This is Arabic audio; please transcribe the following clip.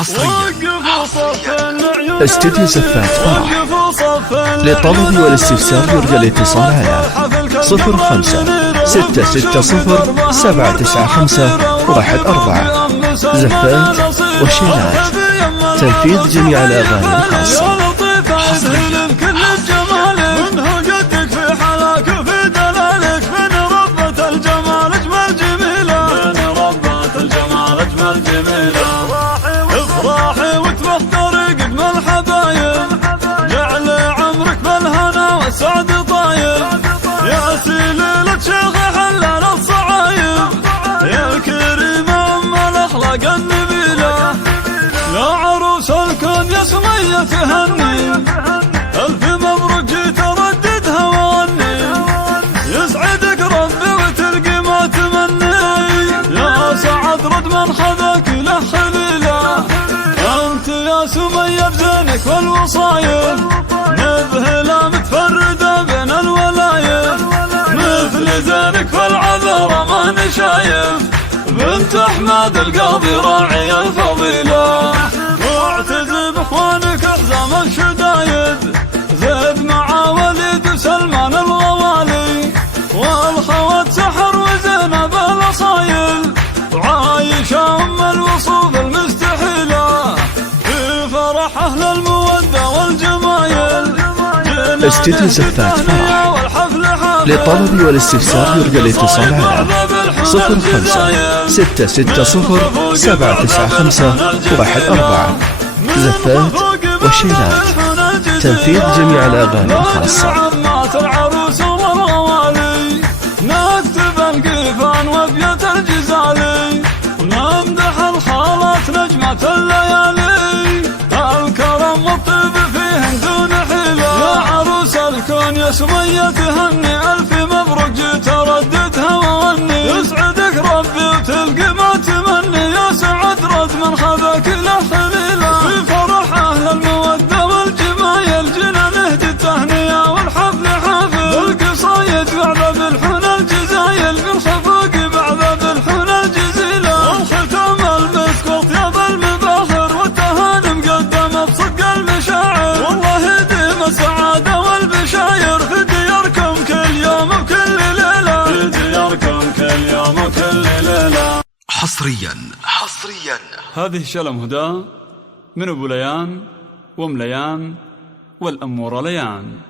حصريا استديو زفات فرح. للطلب والاستفسار يرجى الاتصال على 05-660-795-14. زفات وشيلات، تنفيذ جميع الأغاني الخاصة. حصريا افراحي وتبختر قد ما الحبايب، جعل عمرك بالهنا والسعد طايب، يا سليلة شيخ حلال الصعايب، يا كريمة ام الاخلاق النبيلة، يا عروس الكون يا سمية تهني، الف مبروك جيت ارددها واغني، يسعدك ربي وتلقي ما تمني، يا سعد رد من خذك له خليله، انت يا سمية بزينك والوصايب، مذهلة متفردة بين الولايب، مثل زينك والعذرة ما نشايف، بنت احمد القاضي راعي الفضيلة، واعتز باخوانك احزام الشدايد، زيد مع وليد وسلمان الغوالي، والخوات سحر وزينب الاصايل، وعايشة ام الوصوف المستحيلة، في فرح اهل المودة والجمايل. استديو زفات فرح. للطلب والاستفسار يرجى الاتصال على 05-660-795-14. زفات وشيلات، تنفيذ جميع الأغاني الخاصة. نكتب القيفان وابيات الجزالي، ونمدح الخالات نجمة الليالي، الكرم والطيب فيهن دون حيلة، يا عروس الكون يا سمية تهني، الف مبروك جيت ارددها واغني، يسعدك ربي وتلقي ما تمني، يا سعد رد من خذك له خليله، في فرح اهل المودة والجمايل، جينا نهدي التهنئة والحفل حافل، بالقصايد بعد بالحنى الجزايل، بالخفوق بعد بالحنى الجزيلة، والختام المسك وطياب المباخر، والتهاني مقدمة بصدق المشاعر، والله يديم السعادة والبشاير، في دياركم كل يوم وكل ليلة، في دياركم كل يوم وكل ليلة. حصريا هذه شلم هدى من ابو ليان وام ليان والامور ليان.